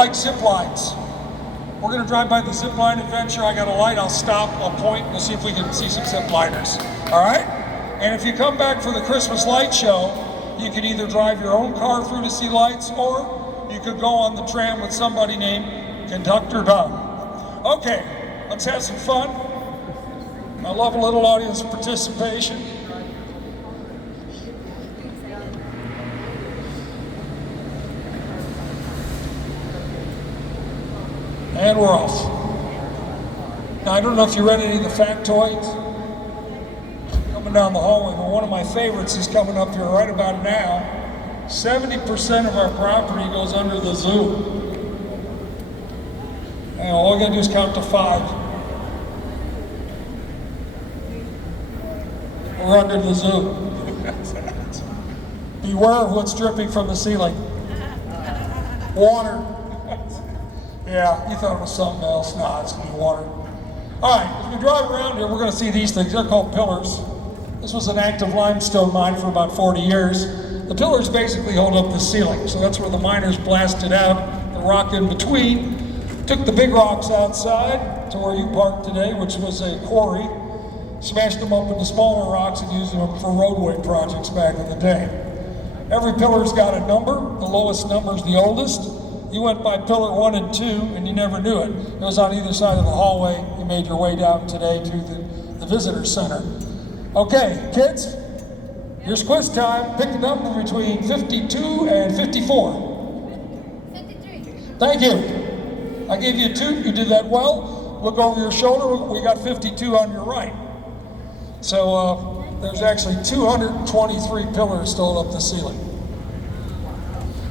Like zip lines. We're gonna drive by the zip line adventure. I got a light, I'll stop, I'll point, we'll see if we can see some zip liners. All right? And if you come back for the Christmas light show, you can either drive your own car through to see lights, or you could go on the tram with somebody named Conductor Doug. Okay, let's have some fun. I love a little audience participation. And we're off. Now, I don't know if you read any of the factoids coming down the hallway, but one of my favorites is coming up here right about now. 70% of our property goes under the zoo. And all we gotta do is count to 5. We're under the zoo. Beware of what's dripping from the ceiling. Water. Yeah, you thought it was something else. Nah, it's gonna be water. All right, as we drive around here, we're gonna see these things. They're called pillars. This was an active limestone mine for about 40 years. The pillars basically hold up the ceiling, so that's where the miners blasted out the rock in between, took the big rocks outside to where you park today, which was a quarry, smashed them up into smaller rocks and used them for roadway projects back in the day. Every pillar's got a number. The lowest number's the oldest. You went by pillar 1 and 2 and you never knew it. It was on either side of the hallway. You made your way down today to the visitor center. Okay, kids, here's quiz time. Pick a number between 52 and 54. 53. Thank you. I gave you 2, you did that well. Look over your shoulder, we got 52 on your right. So there's actually 223 pillars to hold up the ceiling.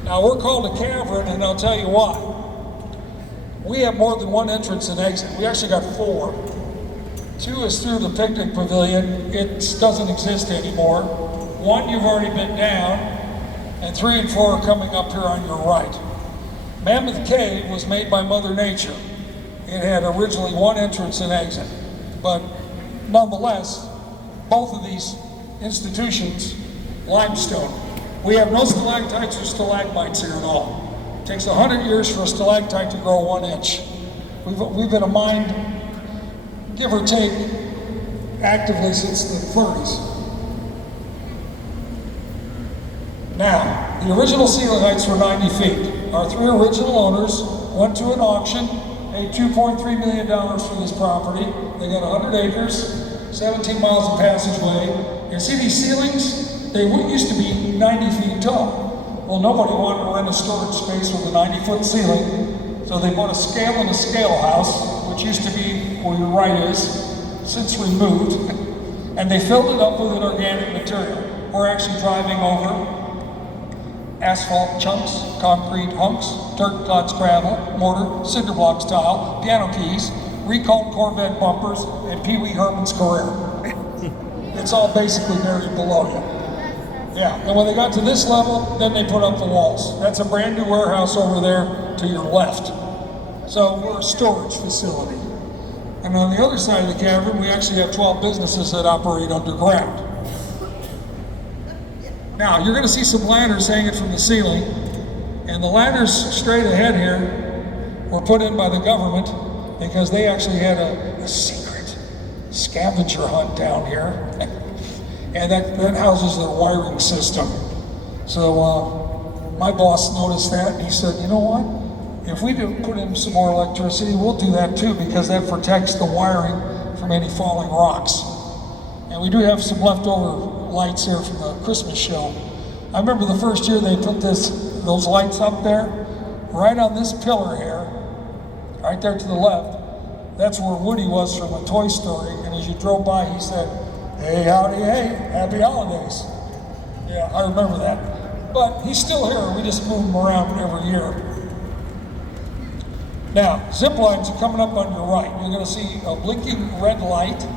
Now we're called a cavern, and I'll tell you why. We have more than one entrance and exit. We actually got 4. 2 is through the picnic pavilion. It doesn't exist anymore. 1 you've already been down, and 3 and 4 are coming up here on your right. Mammoth Cave was made by Mother Nature. It had originally 1 entrance and exit, but nonetheless, both of these institutions, limestone. We have no stalactites or stalagmites here at all. It takes 100 years for a stalactite to grow 1 inch. We've been a mine, give or take, actively since the 30s. Now, the original ceiling heights were 90 feet. Our 3 original owners went to an auction, paid $2.3 million for this property. They got 100 acres, 17 miles of passageway. And see these ceilings? They used to be 90 feet tall. Well, nobody wanted to rent a storage space with a 90-foot ceiling, so they bought a scale and a scale house, which used to be where your right is, since removed, and they filled it up with an organic material. We're actually driving over asphalt chunks, concrete hunks, dirt, klotz, gravel, mortar, cinder blocks, tile, piano keys, recalled Corvette bumpers, and Pee Wee Herman's career. It's all basically buried below you. Yeah, and when they got to this level, then they put up the walls. That's a brand new warehouse over there to your left. So we're a storage facility. And on the other side of the cavern, we actually have 12 businesses that operate underground. Now, you're gonna see some ladders hanging from the ceiling, and the ladders straight ahead here were put in by the government because they actually had a secret scavenger hunt down here. And that houses their wiring system. So my boss noticed that, and he said, you know what? If we do put in some more electricity, we'll do that too, because that protects the wiring from any falling rocks. And we do have some leftover lights here from the Christmas show. I remember the first year they put those lights up there, right on this pillar here, right there to the left. That's where Woody was from a Toy Story, and as you drove by, he said, hey, howdy, hey, happy holidays. Yeah, I remember that. But he's still here, we just move him around every year. Now, zip lines are coming up on your right. You're gonna see a blinking red light.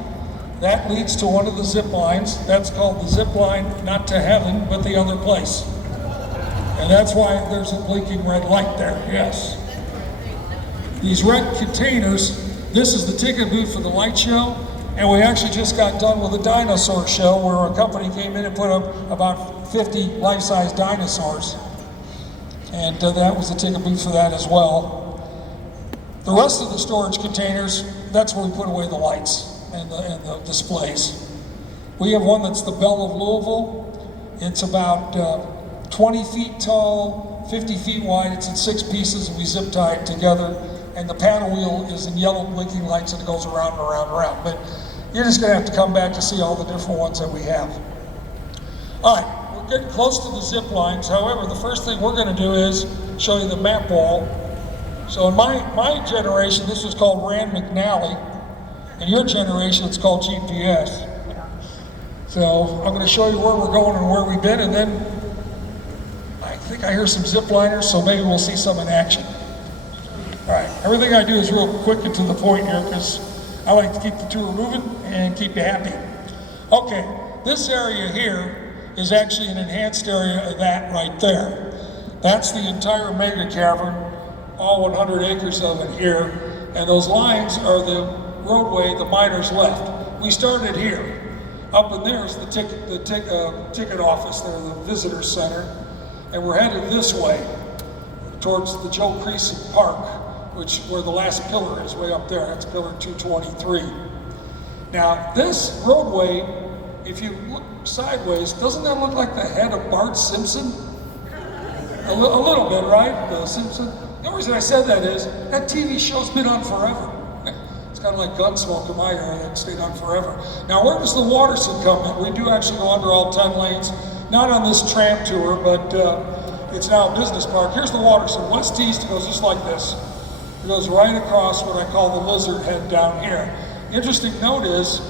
That leads to one of the zip lines. That's called the zip line, not to heaven, but the other place. And that's why there's a blinking red light there, yes. These red containers, this is the ticket booth for the light show. And we actually just got done with a dinosaur show where a company came in and put up about 50 life-size dinosaurs. And that was the ticket booth for that as well. The rest of the storage containers, that's where we put away the lights and the displays. We have one that's the Belle of Louisville. It's about 20 feet tall, 50 feet wide. It's in 6 pieces and we zip tie it together. And the paddle wheel is in yellow blinking lights and it goes around and around and around. But you're just gonna have to come back to see all the different ones that we have. All right, we're getting close to the zip lines. However, the first thing we're gonna do is show you the map wall. So in my generation, this was called Rand McNally. In your generation, it's called GPS. So I'm gonna show you where we're going and where we've been, and then I think I hear some zip liners, so maybe we'll see some in action. All right, everything I do is real quick and to the point here because I like to keep the tour moving and keep you happy. Okay, this area here is actually an enhanced area of that right there. That's the entire mega cavern, all 100 acres of it here, and those lines are the roadway the miners left. We started here. Up in there is the ticket office there, the visitor center, and we're headed this way towards the Joe Creasy Park, where the last pillar is, way up there. That's pillar 223. Now, this roadway, if you look sideways, doesn't that look like the head of Bart Simpson? A little bit, right? The Simpson. The only reason I said that is that TV show's been on forever. It's kind of like Gunsmoke in my era that stayed on forever. Now, where does the Waterson come in? We do actually go under all 10 lanes, not on this tram tour, but it's now a business park. Here's the Waterson. West to east, it goes just like this. It goes right across what I call the lizard head down here. Interesting note is,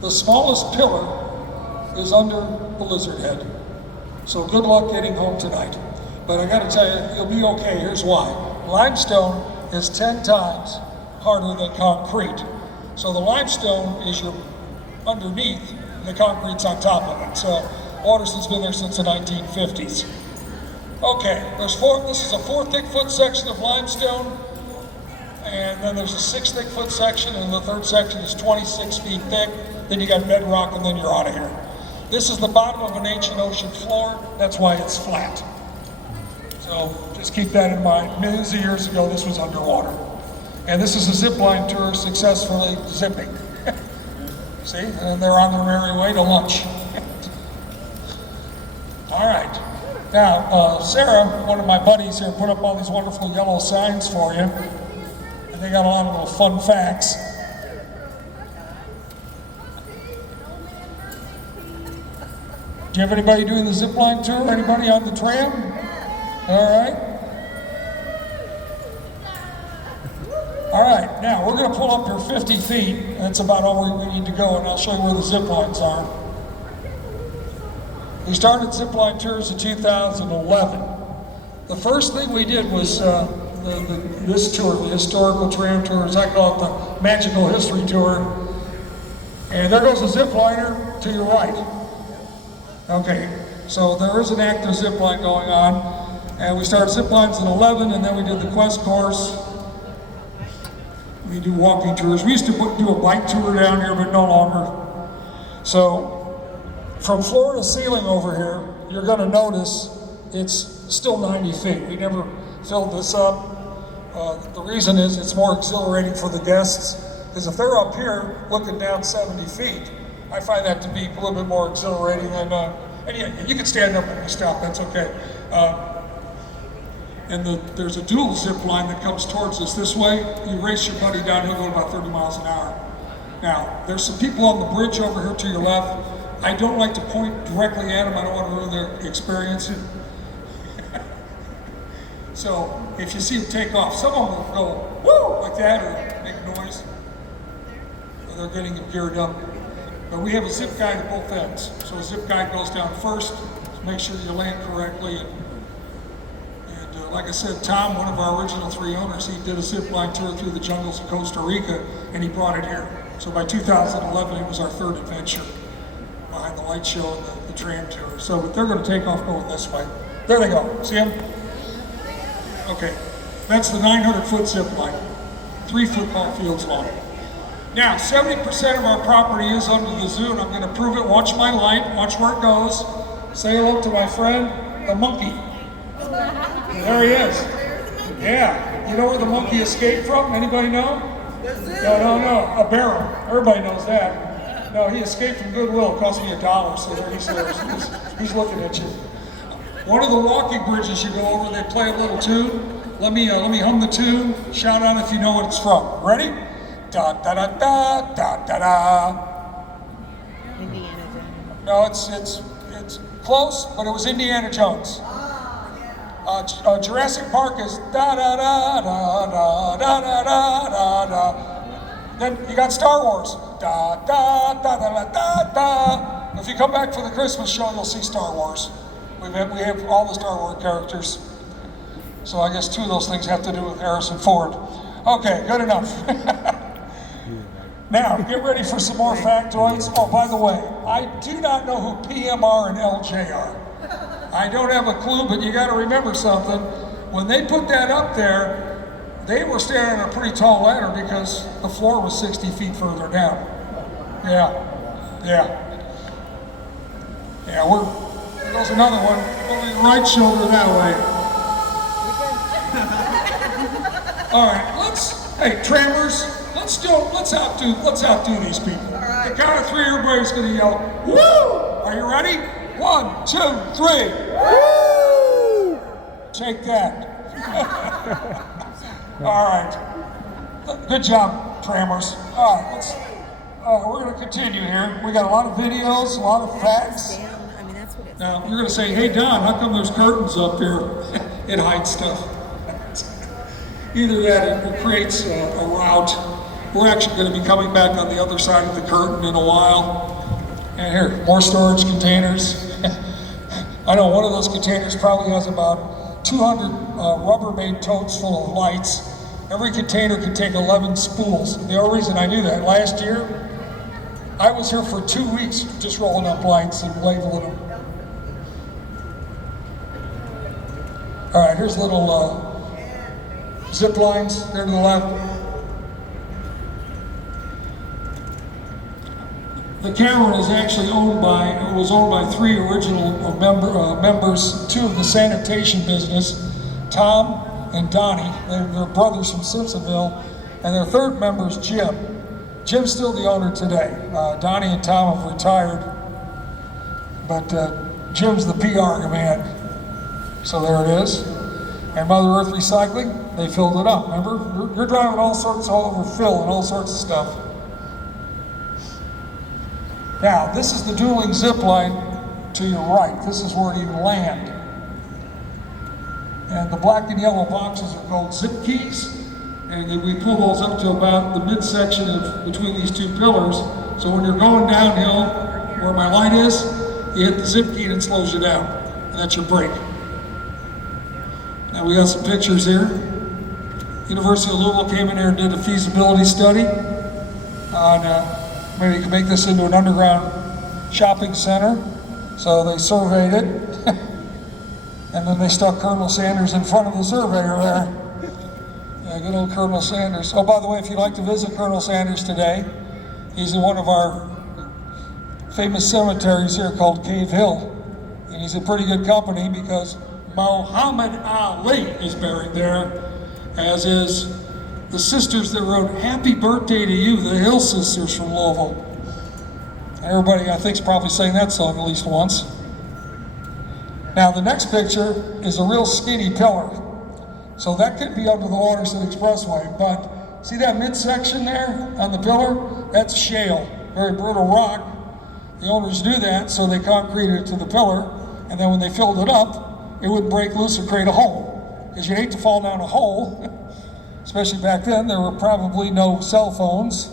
the smallest pillar is under the lizard head. So good luck getting home tonight. But I gotta tell you, you'll be okay. Here's why. Limestone is 10 times harder than concrete. So the limestone is your underneath, and the concrete's on top of it. So Waterson's been there since the 1950s. Okay, this is a 4 thick foot section of limestone, and then there's a 6 thick foot section, and the third section is 26 feet thick. Then you got bedrock, and then you're out of here. This is the bottom of an ancient ocean floor. That's why it's flat. So just keep that in mind. Millions of years ago, this was underwater. And this is a zip line tour successfully zipping. See, and they're on their merry way to lunch. All right. Now, Sarah, one of my buddies here, put up all these wonderful yellow signs for you. And they got a lot of little fun facts. Do you have anybody doing the zip line tour? Anybody on the tram? All right. All right, now we're going to pull up here 50 feet. That's about all we need to go, and I'll show you where the zip lines are. We started zip line tours in 2011. The first thing we did was this tour, the historical tram tour, as I call it, the magical history tour. And there goes the zip liner to your right. Okay, so there is an active zip line going on. And we started zip lines in 11, and then we did the quest course. We do walking tours. We used to do a bike tour down here, but no longer. So from floor to ceiling over here, you're going to notice it's still 90 feet. We never filled this up. The reason is it's more exhilarating for the guests, because if they're up here looking down 70 feet, I find that to be a little bit more exhilarating. And you can stand up when we stop, that's okay. And there's a dual zip line that comes towards us this way. You race your buddy down, he'll go about 30 miles an hour. Now, there's some people on the bridge over here to your left. I don't like to point directly at them. I don't want to ruin their experience. So, if you see them take off, some of them will go, woo, like that, or make noise. Or they're getting them geared up. But we have a zip guide at both ends. So a zip guide goes down first, to make sure you land correctly. And like I said, Tom, one of our original 3 owners, he did a zip line tour through the jungles of Costa Rica, and he brought it here. So by 2011, it was our 3rd adventure behind the light show and the tram tour. So they're going to take off going this way. There they go. See them? Okay. That's the 900-foot zip line, 3 football fields long. Now, 70% of our property is under the zoo, and I'm going to prove it. Watch my light. Watch where it goes. Say hello to my friend, the monkey. There he is. Yeah. You know where the monkey escaped from? Anybody know? No. A barrel. Everybody knows that. No, he escaped from Goodwill. It cost me $1, so there he's there. He's looking at you. One of the walking bridges you go over, they play a little tune. Let me hum the tune. Shout out if you know what it's from. Ready? Da da da da da da da. Indiana Jones. No, it's close, but it was Indiana Jones. Jurassic Park is da da da da da da da da da da. Then you got Star Wars. Da da da da da da. If you come back for the Christmas show, you'll see Star Wars. We have all the Star Wars characters. So I guess 2 of those things have to do with Harrison Ford. Okay, good enough. Now, get ready for some more factoids. Oh, by the way, I do not know who PMR and LJ are. I don't have a clue, but you got to remember something. When they put that up there, they were standing on a pretty tall ladder because the floor was 60 feet further down. Yeah. There goes another one. Over your right shoulder that way. All right, hey, trammers, let's outdo these people. All right. The count of 3, everybody's gonna yell, woo! Are you ready? 1, 2, 3. Woo! Take that. All right. Good job, trammers. All right, we're gonna continue here. We got a lot of videos, a lot of facts. Now, you're gonna say, hey, Don, how come there's curtains up here? It hides stuff. Either that, it creates a route. We're actually going to be coming back on the other side of the curtain in a while. And here, more storage containers. I know one of those containers probably has about 200 Rubbermaid totes full of lights. Every container can take 11 spools. The only reason I knew that, last year, I was here for 2 weeks just rolling up lights and labeling them. All right, here's a little zip lines there to the left. The Cavern is actually was owned by 3 original members, 2 of the sanitation business, Tom and Donnie. They're brothers from Simpsonville, and their 3rd member is Jim. Jim's still the owner today. Donnie and Tom have retired, but Jim's the PR man. So there it is. And Mother Earth Recycling, they filled it up, remember? You're driving all sorts all over fill and all sorts of stuff. Now, this is the dueling zip line to your right. This is where you land. And the black and yellow boxes are called zip keys. And then we pull those up to about the midsection of between these 2 pillars. So when you're going downhill, where my light is, you hit the zip key and it slows you down. And that's your brake. Now we got some pictures here. University of Louisville came in here and did a feasibility study on maybe you can make this into an underground shopping center. So they surveyed it, and then they stuck Colonel Sanders in front of the surveyor there. Yeah, good old Colonel Sanders. Oh, by the way, if you'd like to visit Colonel Sanders today, he's in one of our famous cemeteries here called Cave Hill. And he's in pretty good company because Muhammad Ali is buried there, as is the sisters that wrote Happy Birthday to You, the Hill Sisters from Louisville. Everybody, I think, is probably sang that song at least once. Now, the next picture is a real skinny pillar. So that could be under the Waterston Expressway, but see that midsection there on the pillar? That's shale, very brittle rock. The owners knew that, so they concreted it to the pillar, and then when they filled it up, it wouldn't break loose or create a hole. Because you'd hate to fall down a hole, especially back then. There were probably no cell phones,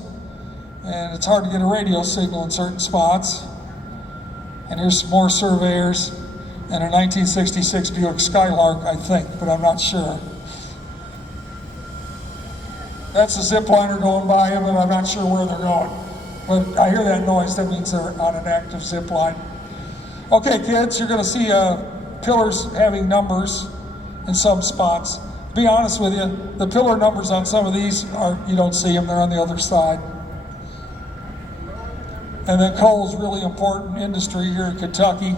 and it's hard to get a radio signal in certain spots. And here's some more surveyors and a 1966 Buick Skylark, I think, but I'm not sure. That's a zip liner going by them, and I'm not sure where they're going. But I hear that noise, that means they're on an active zip line. Okay, kids, you're gonna see pillars having numbers in some spots. To be honest with you, the pillar numbers on some of these you don't see them, they're on the other side. And then coal is really important industry here in Kentucky.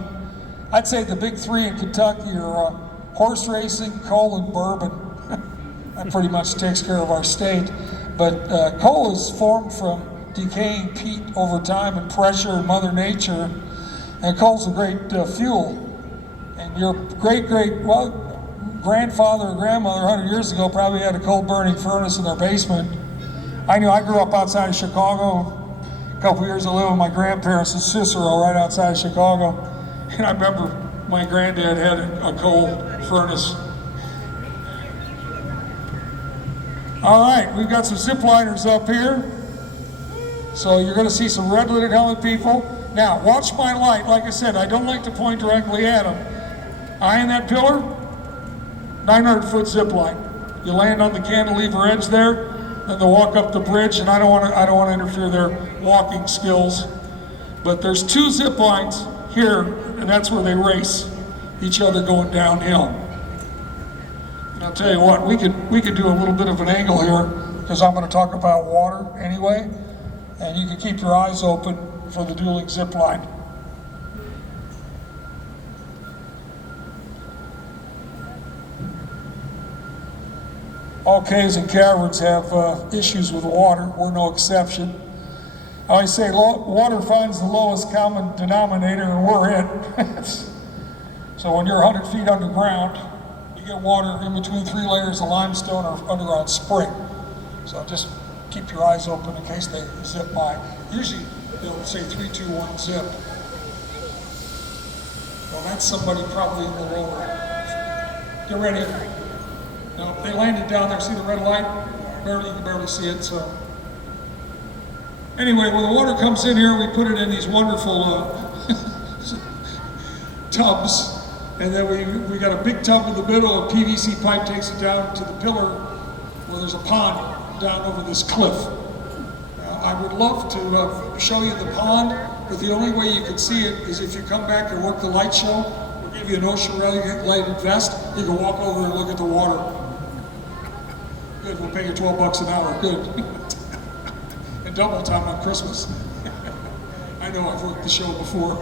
I'd say the big 3 in Kentucky are horse racing, coal, and bourbon. That pretty much takes care of our state. But coal is formed from decaying peat over time and pressure in Mother Nature. And coal's a great fuel. And your grandfather or grandmother 100 years ago probably had a coal burning furnace in their basement. I grew up outside of Chicago. A couple years I lived with my grandparents in Cicero, right outside of Chicago. And I remember my granddad had a coal furnace. All right, we've got some zip liners up here. So you're gonna see some red lidded helmet people. Now, watch my light. Like I said, I don't like to point directly at them. Eye on that pillar, 900-foot zip line. You land on the cantilever edge there, then they'll walk up the bridge, and I don't want to interfere their walking skills. But there's 2 zip lines here, and that's where they race each other going downhill. And I'll tell you what, we could do a little bit of an angle here, because I'm going to talk about water anyway, and you can keep your eyes open for the dueling zip line. All caves and caverns have issues with water. We're no exception. I always say water finds the lowest common denominator, and we're it. So when you're 100 feet underground, you get water in between 3 layers of limestone or underground spring. So just keep your eyes open in case they zip by. Usually they'll say 3, 2, 1, zip. Well, that's somebody probably in the lower. Get ready. Now, they landed down there. See the red light? You can barely see it. So anyway, when the water comes in here, we put it in these wonderful tubs, and then we got a big tub in the middle. A PVC pipe takes it down to the pillar where there's a pond down over this cliff. I would love to show you the pond, but the only way you can see it is if you come back and work the light show. We'll give you an ocean-related vest. You can walk over and look at the water. Good, we'll pay you $12 an hour, good. And double time on Christmas. I know, I've worked the show before.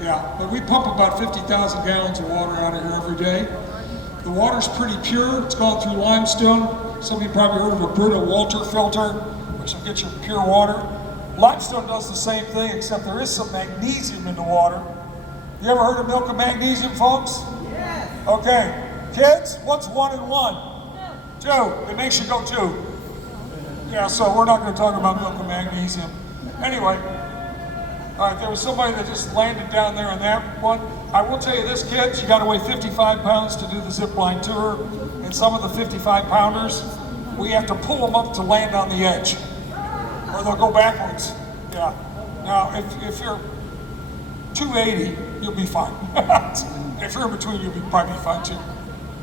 Yeah, but we pump about 50,000 gallons of water out of here every day. The water's pretty pure. It's gone through limestone. Some of you probably heard of a Brita Walter filter, which will get you pure water. Limestone does the same thing, except there is some magnesium in the water. You ever heard of milk and magnesium, folks? Yes. Okay, kids, what's 1 and 1? 2. It makes you go 2. Yeah, so we're not going to talk about milk and magnesium. Anyway, all right, there was somebody that just landed down there on that one. I will tell you this, kids, you got to weigh 55 pounds to do the zip line tour. And some of the 55-pounders, we have to pull them up to land on the edge, or they'll go backwards. Yeah. Now, if you're 280, you'll be fine. If you're in between, you'll probably be fine too.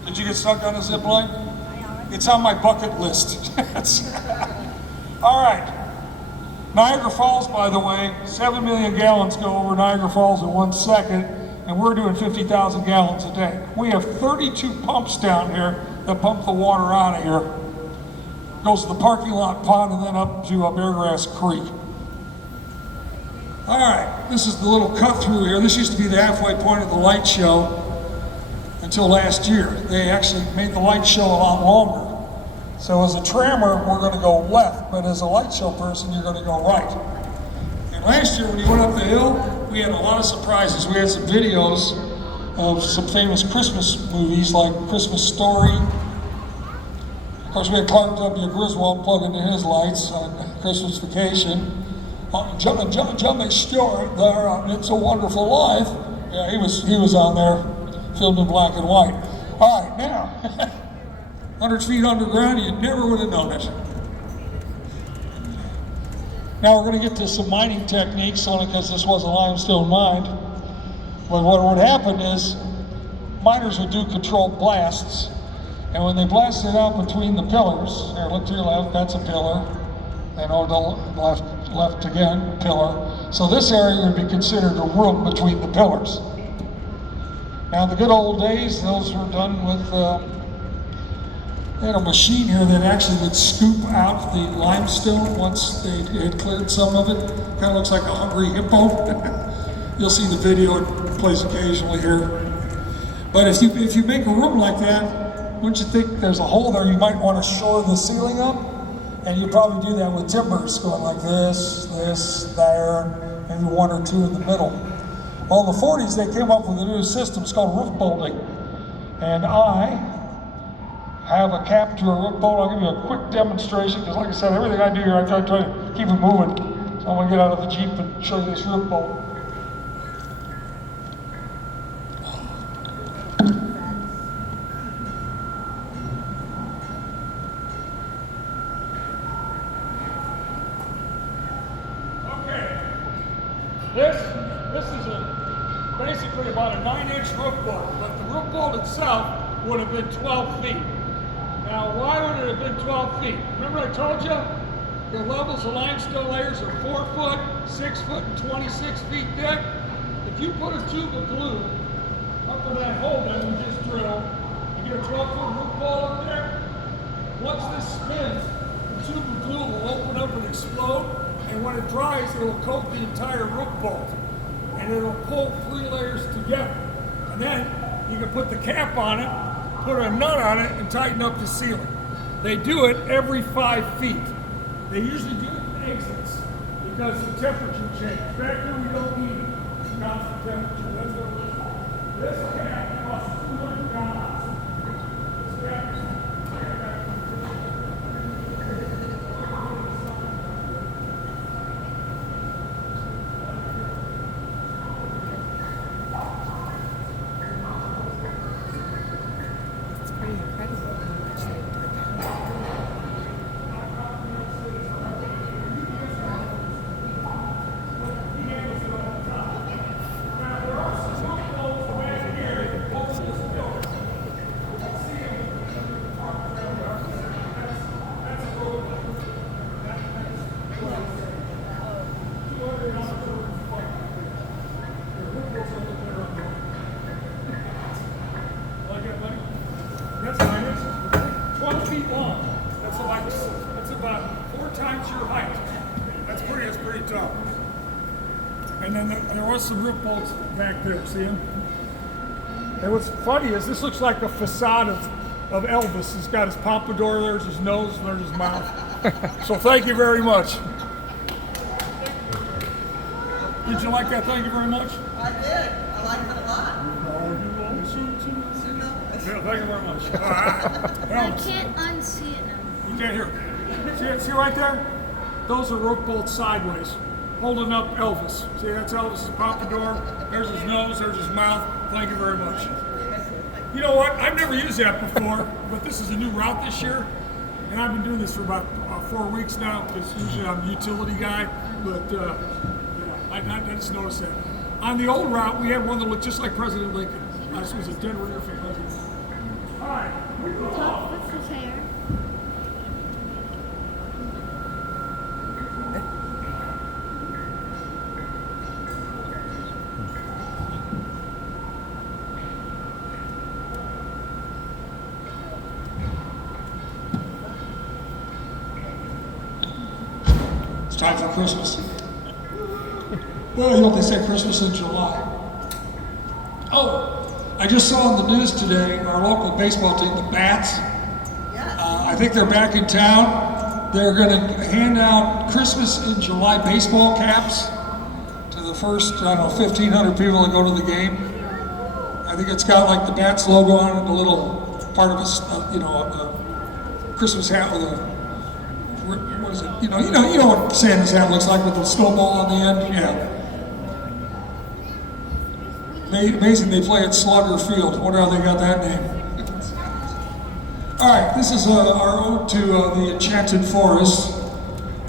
Did you get stuck on a zip line? It's on my bucket list. All right. Niagara Falls, by the way, 7 million gallons go over Niagara Falls in 1 second, and we're doing 50,000 gallons a day. We have 32 pumps down here that pump the water out of here. Goes to the parking lot pond and then up to Beargrass Creek. All right, this is the little cut through here. This used to be the halfway point of the light show until last year. They actually made the light show a lot longer. So as a trammer, we're going to go left, but as a light show person, you're going to go right. And last year when you went up the hill, we had a lot of surprises. We had some videos of some famous Christmas movies like Christmas Story. Of course, we had Clark W. Griswold plugging in his lights on Christmas Vacation. Jimmy Stewart there on It's a Wonderful Life. Yeah, he was on there, filmed in black and white. All right, now, 100 feet underground, you never would have known it. Now we're going to get to some mining techniques, only because this was a limestone mine. But what would happen is, miners would do controlled blasts, and when they blasted out between the pillars, here, look to your left, that's a pillar, and over the left again, pillar. So this area would be considered a room between the pillars. Now in the good old days, those were done with, they had a machine here that actually would scoop out the limestone once they had cleared some of it. Kind of looks like a hungry hippo. You'll see the video, it plays occasionally here. But if you make a room like that, wouldn't you think there's a hole there, you might want to shore the ceiling up? And you probably do that with timbers going like this, there, maybe one or two in the middle. Well, in the 40s, they came up with a new system. It's called roof bolting. And I have a cap to a roof bolt. I'll give you a quick demonstration, because like I said, everything I do here, I try to keep it moving. So I'm gonna get out of the Jeep and show you this roof bolt. This is basically about a 9-inch roof bolt, but the roof bolt itself would have been 12 feet. Now, why would it have been 12 feet? Remember I told you the levels of limestone layers are 4 foot, 6 foot, and 26 feet thick. If you put a tube of glue up in that hole that we just drilled, you get a 12-foot roof bolt up there. Once this spins, the tube of glue will open up and explode. And when it dries, it will coat the entire roof bolt. And it'll pull 3 layers together. And then you can put the cap on it, put a nut on it, and tighten up the ceiling. They do it every 5 feet. They usually do it in exits because the temperature changes. Back here, we don't need constant temperature. That's what it is. This cap costs $200. This cap is pretty incredible how much they put down. That's 9 inches. 12 feet long. That's about 4 times your height. That's pretty tough. And then there was some roof bolts back there. See them? And what's funny is this looks like a facade of Elvis. He's got his pompadour, there's his nose, there's his mouth. So thank you very much. Did you like that? Thank you very much. I did. I liked it a lot. Yeah, thank you very much. I can't unsee it now. You can't hear it. See right there? Those are roof bolts sideways, holding up Elvis. See, that's Elvis's pompadour. There's his nose, there's his mouth. Thank you very much. You know what? I've never used that before, but this is a new route this year. And I've been doing this for about 4 weeks now, because usually I'm a utility guy. But yeah, I just noticed that. On the old route, we had one that looked just like President Lincoln. This was a dead ringer for President Lincoln. All right, we go off. What's his hair? It's time for Christmas. Well, you know they say Christmas in July. Oh, I just saw on the news today our local baseball team, the Bats. I think they're back in town. They're going to hand out Christmas in July baseball caps to the first, 1,500 people that go to the game. I think it's got like the Bats logo on it, a little part of a Christmas hat with a, what is it? You know what Santa's hat looks like with the snowball on the end? Yeah. Amazing they play at Slugger Field. Wonder how they got that name. All right, this is our ode to the enchanted forest.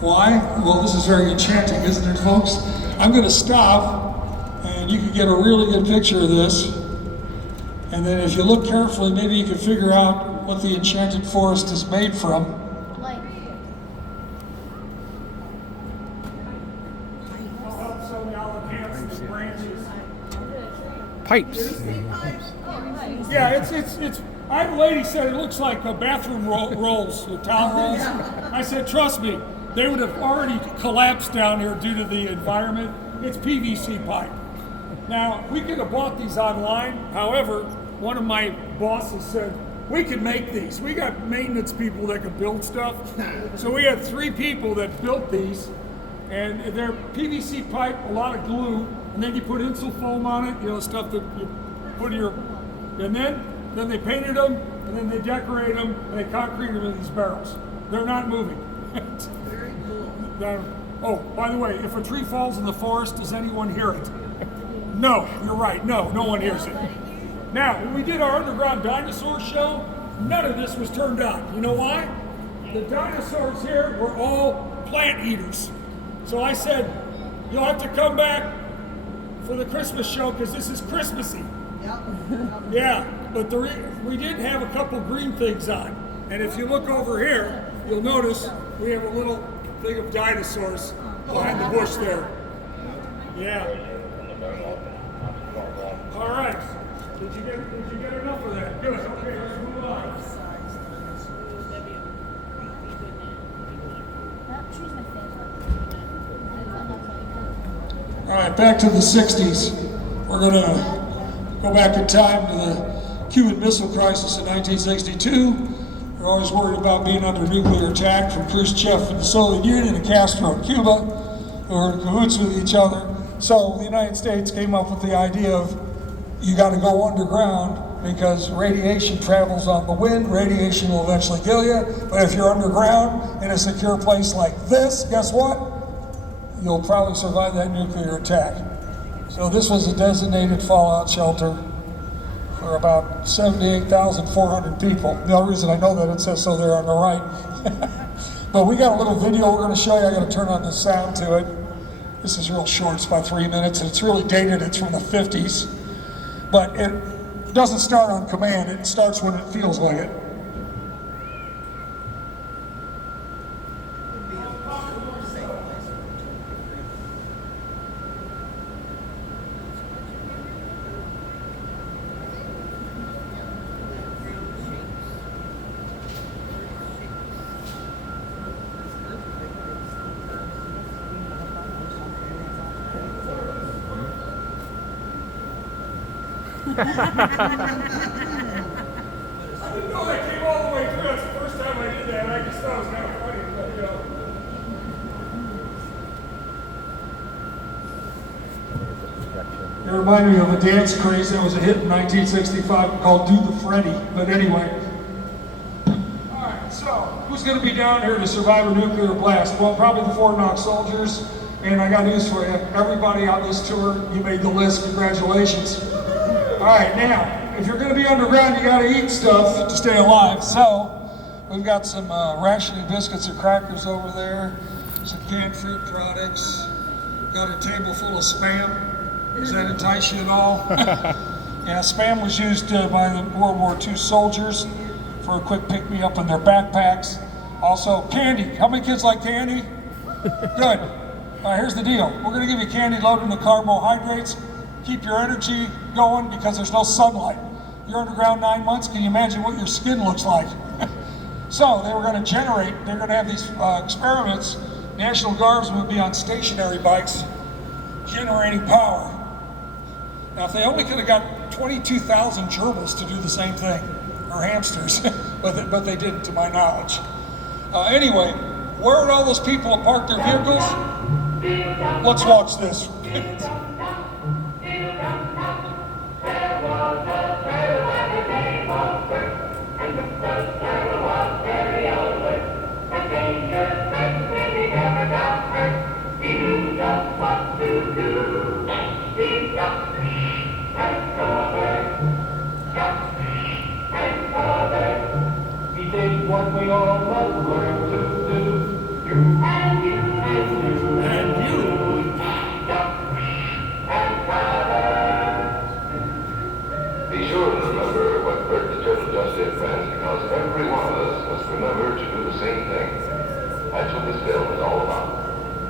Why? Well, this is very enchanting, isn't it, folks? I'm going to stop, and you can get a really good picture of this. And then if you look carefully, maybe you can figure out what the enchanted forest is made from. Like, Pipes. Yeah, it's. I had a lady said it looks like bathroom rolls, towel rolls. I said, trust me, they would have already collapsed down here due to the environment. It's PVC pipe. Now, we could have bought these online. However, one of my bosses said, we can make these. We got maintenance people that can build stuff. So we had 3 people that built these, and they're PVC pipe, a lot of glue, and then you put insulfoam on it, you know, stuff that you put in your, and then they painted them, and then they decorate them, and they concrete them in these barrels. They're not moving. Very cool. Oh, by the way, if a tree falls in the forest, does anyone hear it? No, you're right. No one hears it. Now, when we did our underground dinosaur show, none of this was turned on. You know why? The dinosaurs here were all plant eaters. So I said, you'll have to come back for the Christmas show because this is Christmassy. Yep. Yeah, but we did have a couple green things on. And if you look over here, you'll notice we have a little thing of dinosaurs behind the bush there. Yeah. All right. Did you get enough of that? Good. Okay, let's move on. That tree's my favorite. All right, back to the 60s. We're going to go back in time to the Cuban Missile Crisis in 1962. We're always worried about being under nuclear attack from Khrushchev in the Soviet Union and Castro in Cuba, who were in cahoots with each other. So the United States came up with the idea of you got to go underground because radiation travels on the wind. Radiation will eventually kill you. But if you're underground in a secure place like this, guess what? You'll probably survive that nuclear attack. So this was a designated fallout shelter for about 78,400 people. The only reason I know that it says so there on the right. But we got a little video we're going to show you. I got to turn on the sound to it. This is real short, it's about 3 minutes, and it's really dated. It's from the 50s. But it doesn't start on command, it starts when it feels like it. I didn't know that came all the way through. That's the first time I did that. I just thought it was kind of funny, but you know. It reminded me of a dance craze that was a hit in 1965 called Do the Freddy. But anyway. All right, so who's going to be down here to survive a nuclear blast? Well, probably the Fort Knox soldiers. And I got news for you. Everybody on this tour, you made the list. Congratulations. All right, now, if you're going to be underground, you got to eat stuff to stay alive. So, we've got some rationing biscuits and crackers over there, some canned fruit products, got a table full of Spam. Does that entice you at all? Yeah, Spam was used by the World War II soldiers for a quick pick-me-up in their backpacks. Also, candy. How many kids like candy? Good. All right, here's the deal. We're going to give you candy loaded with carbohydrates. Keep your energy going because there's no sunlight. You're underground 9 months, can you imagine what your skin looks like? So they were going to generate, they're going to have these experiments. National Guardsmen would be on stationary bikes generating power. Now if they only could have got 22,000 gerbils to do the same thing, or hamsters, but they didn't to my knowledge. Anyway, where would all those people have parked their vehicles? Let's watch this. He did what we all must learn to do. You and you and you and you. Be sure to remember what Bert the Turtle just did, friends, because every one of us must remember to do the same thing. That's what this film is all about.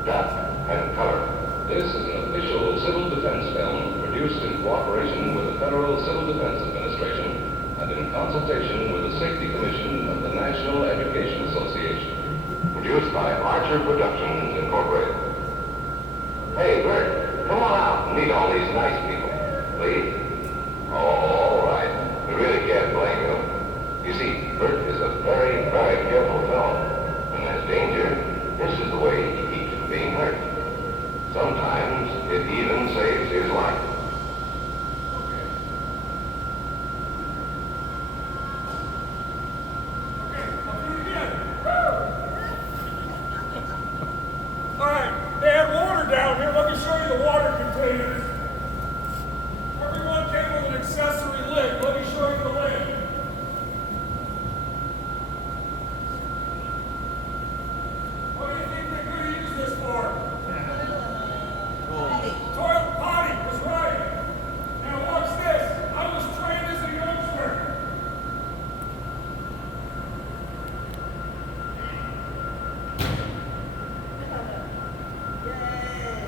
Depth and color. This is an official civil defense film produced in cooperation with the Federal Civil Defense Administration and in consultation with the Safety Commission of the National Education Association. Produced by Archer Productions Incorporated. Hey, Bert, come on out and meet all these nice people, please. All right. You see, Bert is a very, very careful fellow. When there's danger, this is the way he keeps from being hurt. Sometimes it even saves his life. All right, they have water down here. Let me show you the water containers. Everyone came with an accessory lid. Let me show you the lid. What do you think they could have used this for? Toilet potty was right. Now watch this. I was trained as a youngster.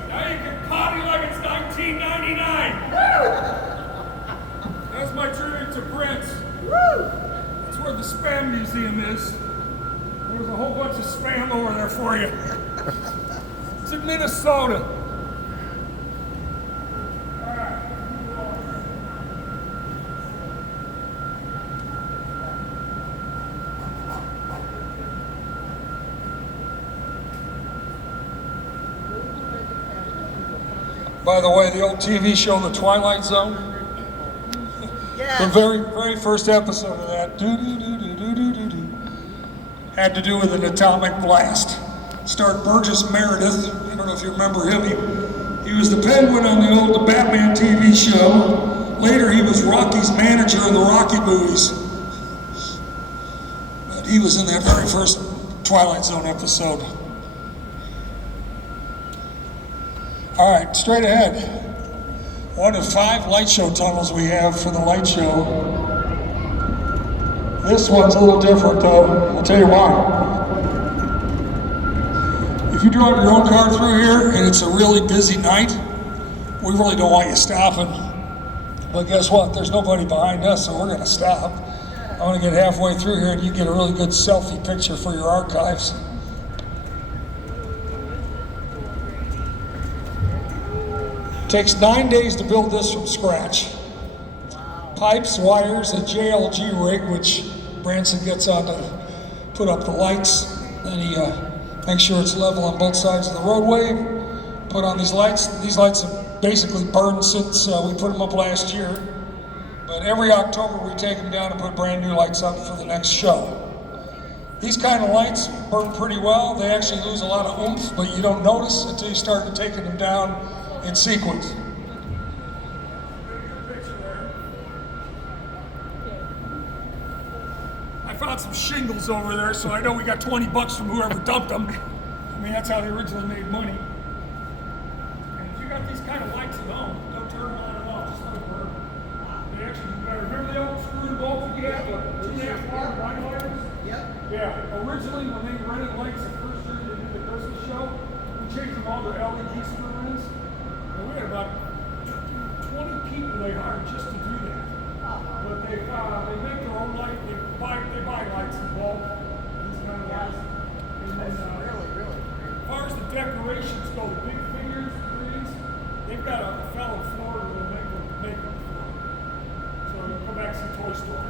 Now you can potty like it's 1999. That's my tribute to Prince. That's where the Spam Museum is. There's a whole bunch of spam over there for you. It's in Minnesota. All right. By the way, the old TV show, The Twilight Zone, the very first episode of that, had to do with an atomic blast. Starred Burgess Meredith. I don't know if you remember him. He was the Penguin on the Batman TV show. Later, he was Rocky's manager in the Rocky movies. But he was in that very first Twilight Zone episode. All right, straight ahead. One of 5 light show tunnels we have for the light show. This one's a little different though, I'll tell you why. If you drive your own car through here and it's a really busy night, we really don't want you stopping. But guess what, there's nobody behind us, so we're gonna stop. I wanna get halfway through here and you get a really good selfie picture for your archives. Takes 9 days to build this from scratch. Pipes, wires, a JLG rig, which Branson gets on to put up the lights. Then he makes sure it's level on both sides of the roadway. Put on these lights. These lights have basically burned since we put them up last year. But every October we take them down and put brand new lights up for the next show. These kind of lights burn pretty well. They actually lose a lot of oomph, but you don't notice until you start taking them down in sequence. I found some shingles over there, so I know we got $20 from whoever dumped them. I mean, that's how they originally made money. And if you got these kind of lights at home, don't turn them on and off, just let them burn. They actually do better. Remember the old screw and bolt that you had, the 2.5 bar line wires? Yep. Yeah, originally when they rented lights the first year they did the Christmas show, we changed them all to LED screw-ins. And we had about 20 people they hired just to do that. But they make their own light, they buy lights in bulk, these kind of lights. And then, Really as far as the decorations go, the big figures, trees, they've got a fellow in Florida that'll make them for them. So you go back to the toy store.